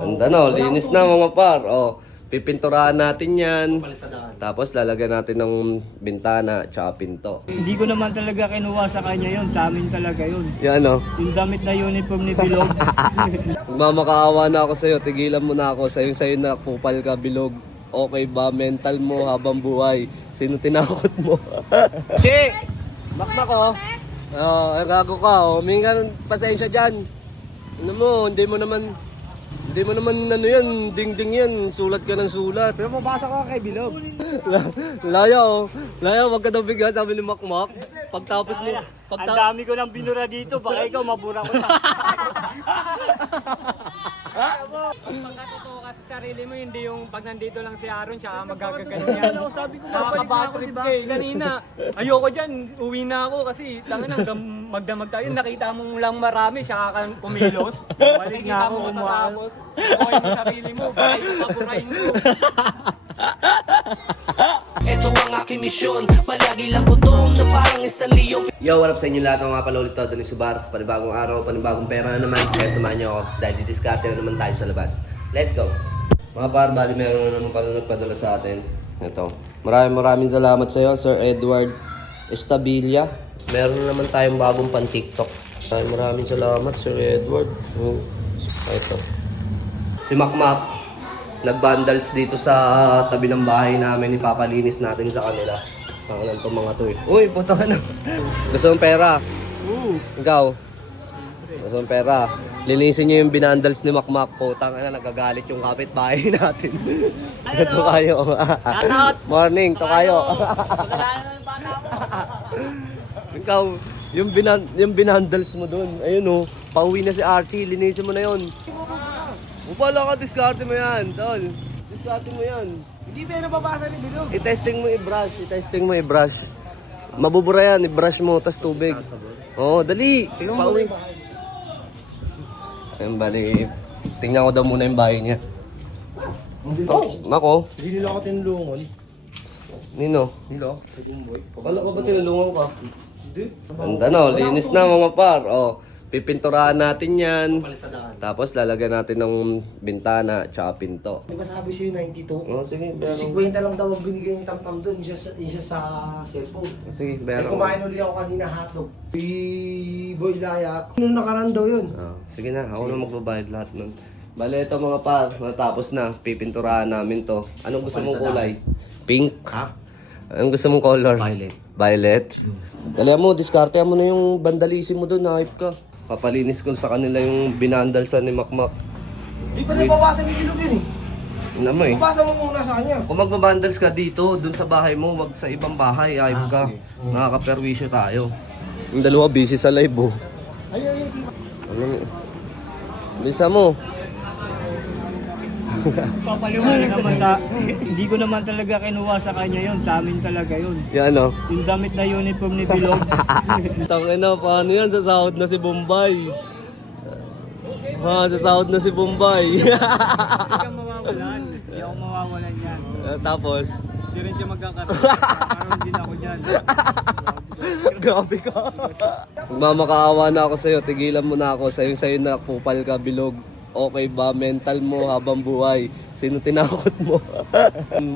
Ganda no, linis na mga par. Oh, pipinturahan natin yan. Tapos lalagyan natin ng bintana tsaka pinto. Hindi ko naman talaga kinuha sa kanya yun. Sa amin talaga yun. Yan no. Yung damit na uniform ni Bilog. Magmamakaawa na ako sa'yo, tigilan mo na ako. Sa'yo na kupal ka, Bilog. Okay ba? Mental mo habang buhay. Sino tinakot mo? Che! Bakmak oh. Oh, gago ka oh. Humingi ka ng pasensya dyan. Ano mo, hindi mo naman ano yan, ding-ding yan. Sulat ka ng sulat. Pero mabasa ko kay Bilog. Laya oh. Laya, wag ka daw bigyan, sabi ni Makmak. Pagtapos mo, Ang dami ko ng binura dito. Baka ikaw mabura ko na. Pagkatotoo ka sa sarili mo, hindi yung pag nandito lang si Aaron tsaka magagaganyan. Sabi ko makakabatrip ka eh. Kanina, ayoko dyan, uwi na ako kasi tangan hanggang magdamag tayo. Nakita mo lang marami, siya kang kumilos. Balik na ako kumatapos. Okay yung sarili mo, baka ito papurahin ko. Ito ang aking misyon, palagi lang gutom na parang isang liyong. Yo, what up sa inyo lahat ng mga pala ulit to, Donnie Subar. Panibagong araw, panibagong pera na naman. Kaya samahan nyo ako dahil didiskarte na naman tayo sa labas. Let's go! Mga par, bali meron na naman pala nagpadala sa atin. Ito. Maraming salamat sa iyo, Sir Edward Estabilia. Meron na naman tayong bagong pan-TikTok. Maraming salamat, Sir Edward. Ito. Si Makmak. Nag-vandals dito sa tabi ng bahay namin. Ipapalinis natin sa kanila. Pangalan itong mga to eh. Uy, puto ka na. Gusto mong pera? Ikaw? Gusto mong pera? Linisin nyo yung binandals ni Makmak. Putang na, nagagalit yung kapitbahay natin. Ito kayo. Morning, to kayo. Ikaw, yung binandals mo dun. Ayun oh, pauwi na si Archie. Linisin mo na yun. Upala ka, diskarte mo yan, tol. Diskarte mo yan. Hindi ba nababasa ni Bilog? I-testing mo i-brush. Mabubura yan, i-brush mo, tas tubig. Oo, dali. Pauwi. Ayun, bali. Tingnan ko daw muna yung bahay niya. Nako. Hindi nila ako tinulungan. Nino? Nila? Sa Bumboy. Kala ko ba tinulungan ka? Hindi. Ganda no, linis na mga par. Oh, pipinturahan natin yan. Tapos lalagyan natin ng bintana tsaka pinto. Di ba sabi sa'yo 92? Oh, sige, 50 lang daw ang binigay yung tam-tam doon. Yung siya sa cellphone. Sige, Eh, bayaran ko. kumain ulit ako kanina hotdog. Si Boy Laya. Ano nakaraan daw yun? Oh, sige na, ako na magbabayad lahat nun. Bale, ito mga par, matapos na, pipinturahan namin to. Anong gusto mong kulay? Pink? Ha? Anong gusto mong color? Violet. Violet? Dali mo, diskarte mo na yung vandalism mo doon, hype ka. Papalinis ko sa kanila yung binandalsan ni Makmak. Di ba nababasa ni Bilog yun eh? Ano mo eh? Babasa mo muna sa kanya. Kung magbabandals ka dito, dun sa bahay mo, wag sa ibang bahay, hype ka. Nakakaperwisyo tayo. Yung dalawa busy sa live oh. Ay. Ano? Bisa mo. Papaliwanag naman sa... Hindi ko naman talaga kinuha sa kanya yun. Sa amin talaga yun. Yan oh. Yung damit na uniform ni Bilog. Tangina, paano yan? Sasahod na si Bombay. Ha, sasahod na si Bombay. Hindi ka mawawalan. Hindi ako mawawalan yan. Tapos? Hindi rin siya magkakaroon. Karoon din ako dyan. Grabe ka. Magmamakaawa na ako sa'yo. Tigilan mo na ako. Sa'yo na kupal ka, Bilog. Okay ba? Mental mo habang buhay. Sino tinakot mo?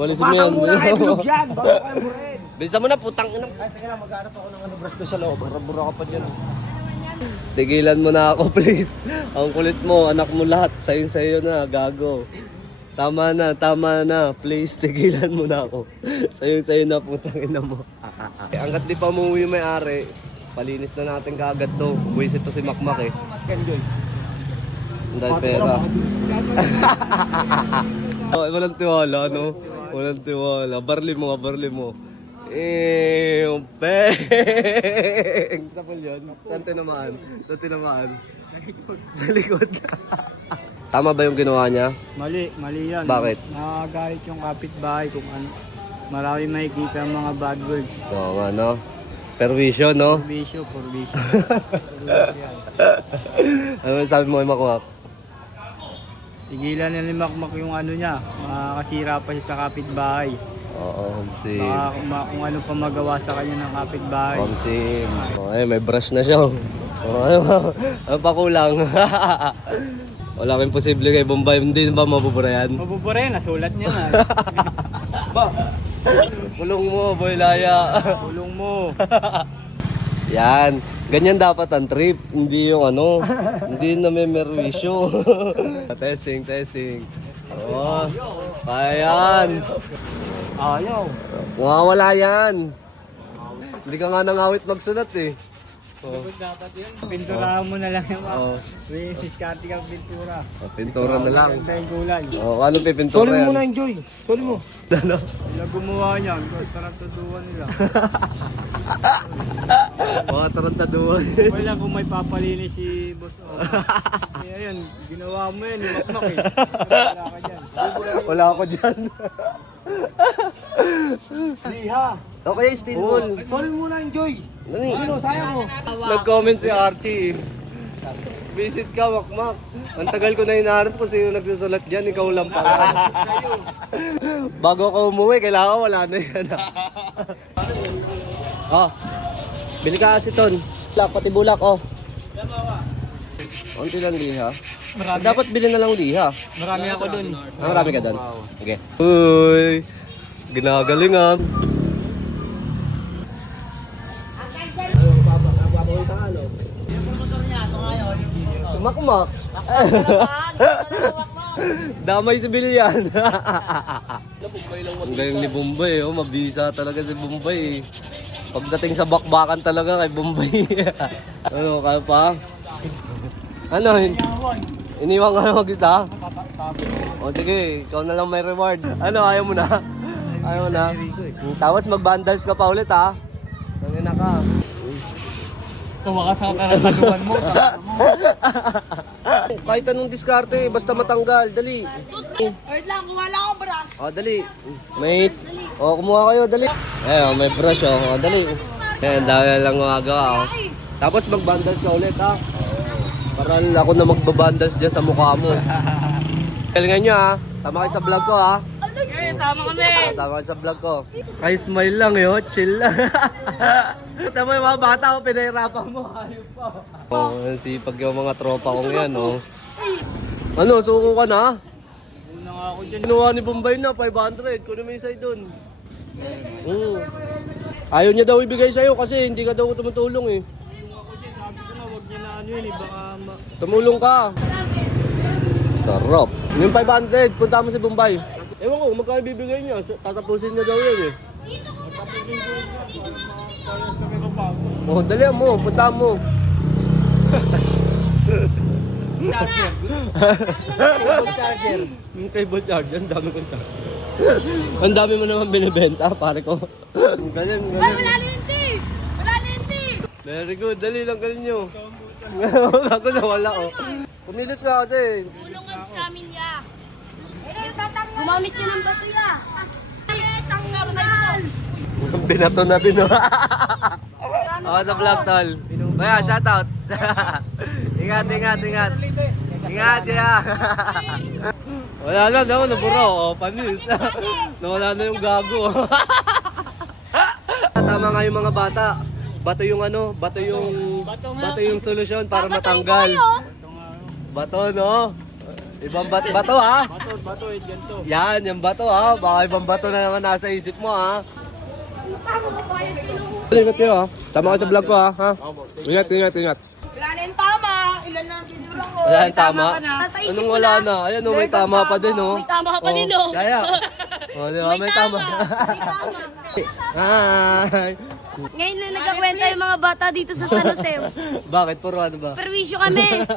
Walis mo yan. Pasang muna kay Bilog yan. Bago kayo burin. Bilisan mo na, putang ina. Ay, teka na, maghanap ako ng brush doon sa loob. Bura ka pa dyan. Tigilan mo na ako, please. Ang kulit mo, anak mo lahat. Sa'yo na, gago. Tama na. Please, tigilan mo na ako. Sa'yo na, putang ina mo. Hanggat di pa umuwi yung may-ari, palinis na natin kaagad to. Buwisit to si Makmak eh. Enjoy. Dahil pera. Oh, walang tiwala, no? Walang tiwala. Barli mo. Peng! Tapos yun. Saan tinamaan? Sa likod. Tama ba yung ginawa niya? Mali yan. Bakit? Nakagalit yung kapitbahay kung ano. Marami makikita ang mga bad words. Oo nga, no? Perwisyo, no? Purbisyo. Ano sabi mo kay Makmak? Tigilan na ni Makmak yung ano niya. Makakasira pa siya sa kapitbahay. Oo, si... Baka kung ano pa magawa sa kanya ng kapitbahay. Sim. Oh, ay, may brush na siya. Oh, ano pa kulang? Walang imposible kay Bombay. Hindi ba mabubura yan? Mabubura yan, nasulat niya nga. Pulong mo, boy laya. Tulong mo. Yan. Ganyan dapat ang trip. Hindi yung ano. Hindi na may merwisyo. Testing. Oo. Kaya yan. Ayaw. Mawawala yan. Hindi ka nga nangawit magsulat eh. Dapat yun. Pinturahan mo na lang yung Oo. may diskarte kang pintura. Pintura na lang. Ganda yung kulay. Oo, ano pipintura Sorry mo yan? muna, enjoy. Sorry mo. Ano? Sila gumawa niyan. Parang tuduan nila. Mga tarantaduan. Wala kung may papalinis si Boss O. Kaya yan, ginawa mo yan, imakmak eh. Wala ka dyan. Wala ako dyan. Liha. Okay, still ball. Sorry muna, enjoy. Nani? Ano, sayang mo. Nag-comment si Archie. Visit ka, Makmak. Ang tagal ko na hinahanap kung sino nagsusulat dyan, ikaw lang pala. Bago ka umuwi, kailangan wala na yan. Oh, bili ka aceton. Pati bulak, oh. Unti lang liha. Marami, Dapat bili na lang liha. marami ako dun. Marami ka doon? Okay. Uy, ginagalingan. Sumakmak. Damay si Bilyan. Ang galing ni Bombay, oh. Mabisa talaga si Bombay. Pagdating sa bakbakan talaga kay Bombay. Ano, kaya pa? Ano? Iniwan ka na mag-isa? O sige, ikaw na lang may reward. Ano, ayaw mo na? Ayaw mo na? Tapos mag-vandals ka pa ulit, ha? Tangina ka. Tuwa ka sa karanaduan mo. Kahit anong diskarte, basta matanggal. Dali. Wait lang, kuha lang ako bra. O, dali. Mate. O, kumuha kayo, dali. Eh, may brush, o. Dali. Eh, dahil lang gumagawa, o. Tapos mag-vandals ka ulit, ha? Para ako na magbabandals dyan sa mukha mo. Galingan nyo, ha? Tama kayo sa vlog ko, ha? Okay, sama kami. Tama kayo sa vlog ko. Ay, smile lang, yo. Chill lang. Tama yung mga bata, oh. Pinahirapan mo. Ayun pa. Oh, sipag yung mga tropa kong yan, oh. Ano, suko ka na? Una nga ako dyan. Kinuha ni Bombay na, 500. Kunin mo yung sa'yo dun. Ayaw niya daw ibigay sa'yo kasi hindi ka daw tumutulong, eh. Ako dyan, sabi ko na, wag niya na ano yun eh. Baka Tumulong ka. Sarap. Yung 500, punta mo si Bombay. Ewan ko, magkano bibigay niya. Tatapusin niya daw yun, eh. Oh, dali mo, punta mo. charger. Yung cable charger, ang dami kong charger. Ang dami mo naman binibenta, pare ko. Galing, Ay, galing. wala na yung tea. Wala na yung tea. Very good, dali lang, galing nyo. Ako na wala, oh. Pumilos ka kasi. Tulong ang sa amin niya. Gumamit niya ng batya. Binato na din, oh. Oh, sa vlog, tol. Kaya, shoutout. Ingat. Ingat, ya. Wala na, daw, nabura, oh. Panis. Nawala na yung gago. Tama nga yung mga bata. Bato yung ano, bato yung solusyon para matanggal. Bato, no? Ibang bato, ha? Bato eh, dyan to. Yan, yung bato, ha? Baka ibang bato na naman nasa isip mo, ha? Ingat kayo, ha? Tama ka sa vlog ko, ha? Ingat. Wala na yung tama. Ilan na ang tinura ko. Wala yung tama? Nasa isip Anong ko wala na. na? Ayan, oh, may tama pa din, oh. May tama pa din, oh. Kaya. Oh, di ba? May tama. May tama. Hi. Ngayon na nagkakwenta yung mga bata dito sa San Jose. Bakit? Puro ano ba? Perwisyo kami.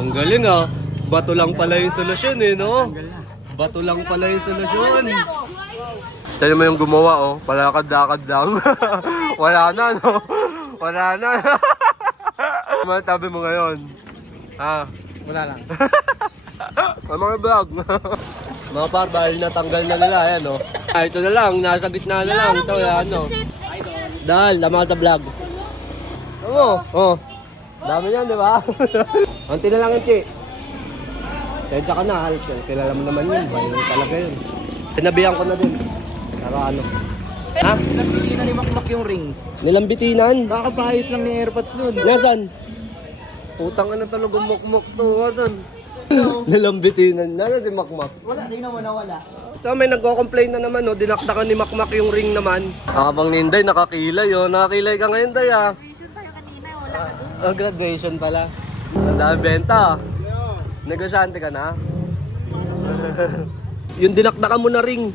Ang galing, ah. Bato lang pala yung solusyon, eh, no? Bato lang pala yung solusyon. Tayo mo yung gumawa, oh. Palakad-lakad lang. Wala na, no? Wala na. Matabi mo ngayon. Ha? Wala lang. Ang mga vlog. Mga par, dahil natanggal na nila, ayan, oh. Ah, ito na lang, nasa gitna na lang. Ito, yan, oh. Dahil, tama ka sa vlog. Oo, oh. Dami yan, di ba? Anti na lang, Anti. Tensya ka na, halos yan. Kilala mo naman yun. Bayo talaga yun. Sinabihan ko na din. Para ano? Ha? Nabili na ni Makmak yung ring. Nilambitinan? Kakapahayos lang ni AirPods dun. Nasaan? Putang ina talaga mukmuk to. Asan? Nalambitinan na si Makmak. Wala, tingnan mo na wala. So may nagko-complain na naman, no? Dinakdakan ni Makmak yung ring naman. Habang Ninday, nakakilay, oh. Nakakilay ka ngayon, Day, ah. Graduation tayo kanina, wala ka doon. Graduation pala. Ang dami benta, ah. Negosyante ka na? Yung dinakdakan mo na ring.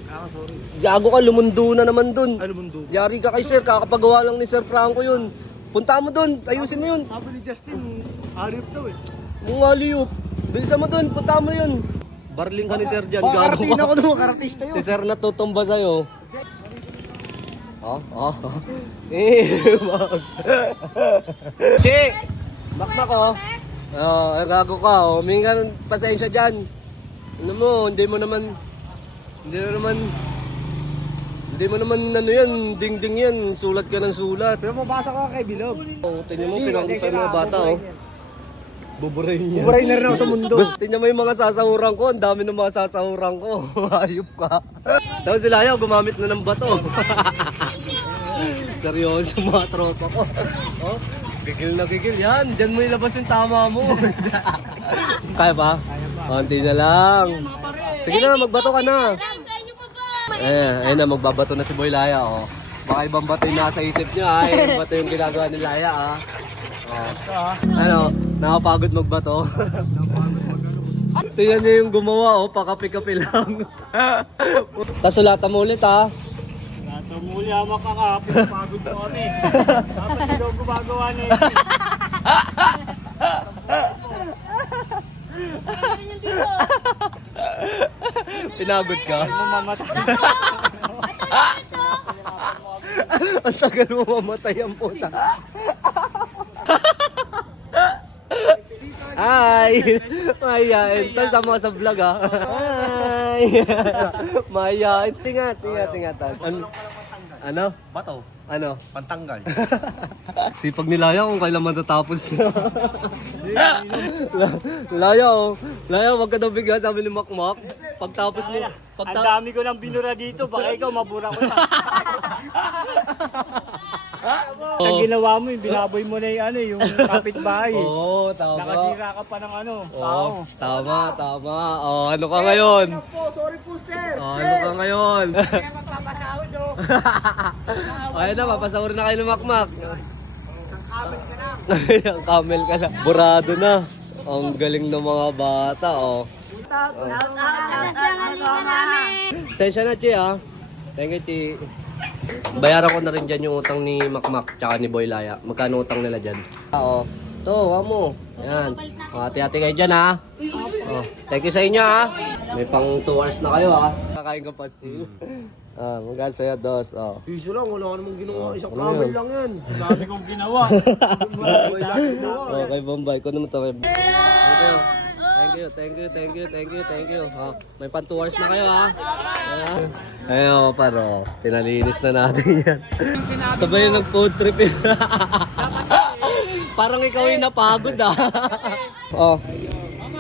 Gago ka, lumundo na naman dun. Ano mundo? Yari ka kay Sir, kakapagawa lang ni Sir Franco yun. Punta mo dun, ayusin mo yun. Sabi ni Justin, harip daw eh. Mga liyop. Bilisan mo dun, punta mo yun. Barling ka ni Sir dyan, gago Karatina ka. ko naman, karatista yun. Si Sir natutumba sa'yo. Mag. Che! Makmak, oh. Gago ka, oh. Humingi ka ng pasensya dyan. Ano mo, hindi mo naman ano yan, ding-ding yan. Sulat ka ng sulat. Pero mabasa ko kay Bilog. Oh, tingnan mo, pinakita sa mga bata, oh. Buburayin niya. Buburay na rin ako sa mundo. Gusto niya mo yung mga sasahuran ko. Ang dami ng mga sasahuran ko. Ayop ka. Tapos sila ayaw, gumamit na ng bato. Seryoso mga tropa ko. Oh, gigil na gigil. Yan, dyan mo ilabas yung tama mo. Kaya ba? Konti na lang. Sige na, magbato ka na. Ayun na, magbabato na si Boy Laya. Oh. Baka ibang bato yung nasa isip niya. Ay, bato yung ginagawa ni Laya. Ah. Oh. Ano, nakapagod magbato. Tingnan niyo yung gumawa, oh, pakapi-kapi lang. Kasulatan mo ulit, ha. Muli ako makakapit, pagod mo kami. Dapat ikaw gumagawa na yun. Pinagod ka? Mamamatay. Ang tagal mo mamatay ang puta. Hi! Mahihain. Tal, sama ka sa vlog, ha? Hi! Mahihain. Tingat. Ano? Bato, Ano? pantanggal. Sipag ni Laya kung kailan matatapos na. Laya, oh. Laya, wag ka daw bigyan, sabi ni Makmak. Pagtapos mo, Ang dami ko ng binura dito, baka ikaw mabura ko na. Ang ginawa mo, yung binaboy mo na yung, ano, yung kapitbahay. Oo, tama. Nakasira ka pa ng ano, tao. Oo, tama. Oh, ano ka ngayon? Sorry po, sir. Oh, ano ka ngayon? Kaya magpapasahod, oh. Ayun na, papasahurin na kayo ng Makmak. Kabit ka na. Ang camel ka na. Burado na. Ang galing ng mga bata, oh. Sensya na, Chi, ha? Thank you, Chi. Bayaran ko na rin dyan yung utang ni Makmak tsaka ni Boy Laya. Magkano utang nila dyan? Oo. Ito, mo. Yan. Hati-hati kayo dyan, ha? Oh, thank you sa inyo, ha? May pang 2 hours na kayo, ha? Kakain ka pastil. Magkano sa'yo, dos. Oh. Piso lang, wala ka namang ginawa. Isang ano kamay yun? lang yan. Dami kong ginawa. Okay, Bombay. Kunin mo ito. Thank you. Oh, may pan 2 hours na kayo, ha? Ayun, paro. Pinalinis na natin yan. Sabay yung nag-food trip yun. Parang ikaw yung napagod, ha? Oh.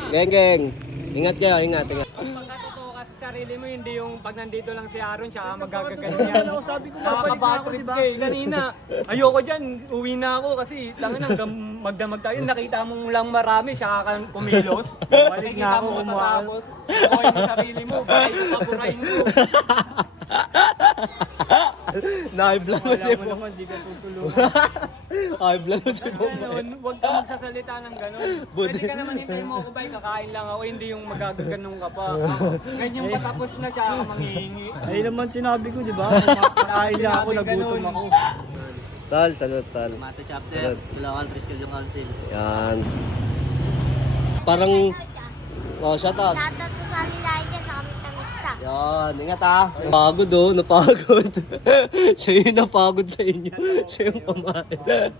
Geng. Ingat kayo, ingat. Pagkatotoo ka sa sarili mo, hindi yung pag nandito lang si Aaron, tsaka magagaganyan. Sabi ko, nakakabatrip ka eh. Kanina, ayoko dyan, uwi na ako kasi tangan hanggang magdamag tayo. Nakita mo lang marami, siya ka kumilos. Balik na ako matatapos. Okay mo sarili mo, bakit yung kapurahin mo. Na-i-vlog mo si Alam mo naman, di ka tutulungan. I-vlog mo si Bombay. Ganun, huwag ka magsasalita ng ganun. Pwede ka naman hintayin mo ako ba, kakain lang ako, hindi yung magagaganong ka pa. Ngayon yung patapos na siya ka manghihingi. Ay naman sinabi ko, di ba? Kakain lang ako, nagutom ako. Tal, salut, tal. Mato chapter, Bulacan, Prescal yung council. Yan. Parang, oh, shout out. Tatat ko sa nilay dyan sa kami sa mista. Yan, ingat, ha. Napagod, oh, napagod. Siya yung napagod sa inyo. Siya yung kumain.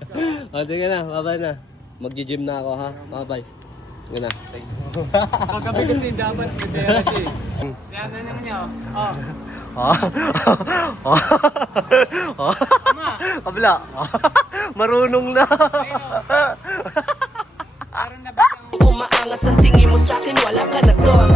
O, sige na, bye na. Mag-gym na ako, ha. Bye. Sige na. Paggabi kasi dapat medera siya eh. Kaya ganun niya, oh. Kabila. Marunong na. Parang nabigyan Umaangas ang tingin mo sa'kin, wala ka na doon.